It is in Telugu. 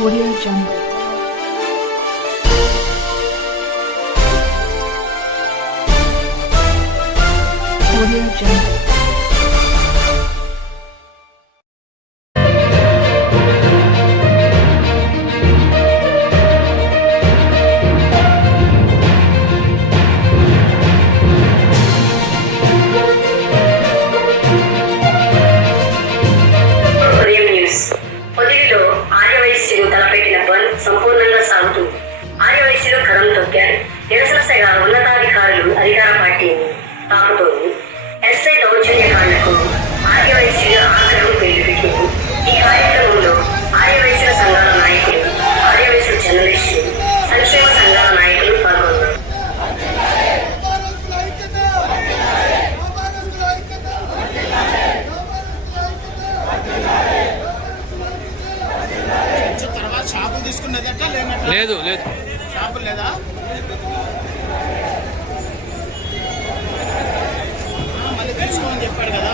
Audio Jungle. Audio Jungle. సంపూర్ణంగా సాగుతుంది. ఆర్యవైశ్యులు కరం తొక్కారు. నిరసనగా ఉన్నతాధికారులు అధికార పార్టీని తాకుతోంది. ఎస్ఐ దౌర్జన్యకాండకు ఆర్యవైశ్యులు ఆగ్రహం పెళ్లిపెట్టింది. ఈ కార్యక్రమంలో ఆర్యవైశ్యుల సంఘాల నాయకులు, ఆర్యవైశ్యుల జర్నలిస్టులు, సంక్షేమ సంఘాల నాయకులు పాల్గొన్నారు. లేదు లేదు షాపులు లేదా మళ్ళీ తీసుకోమని చెప్పాడు కదా.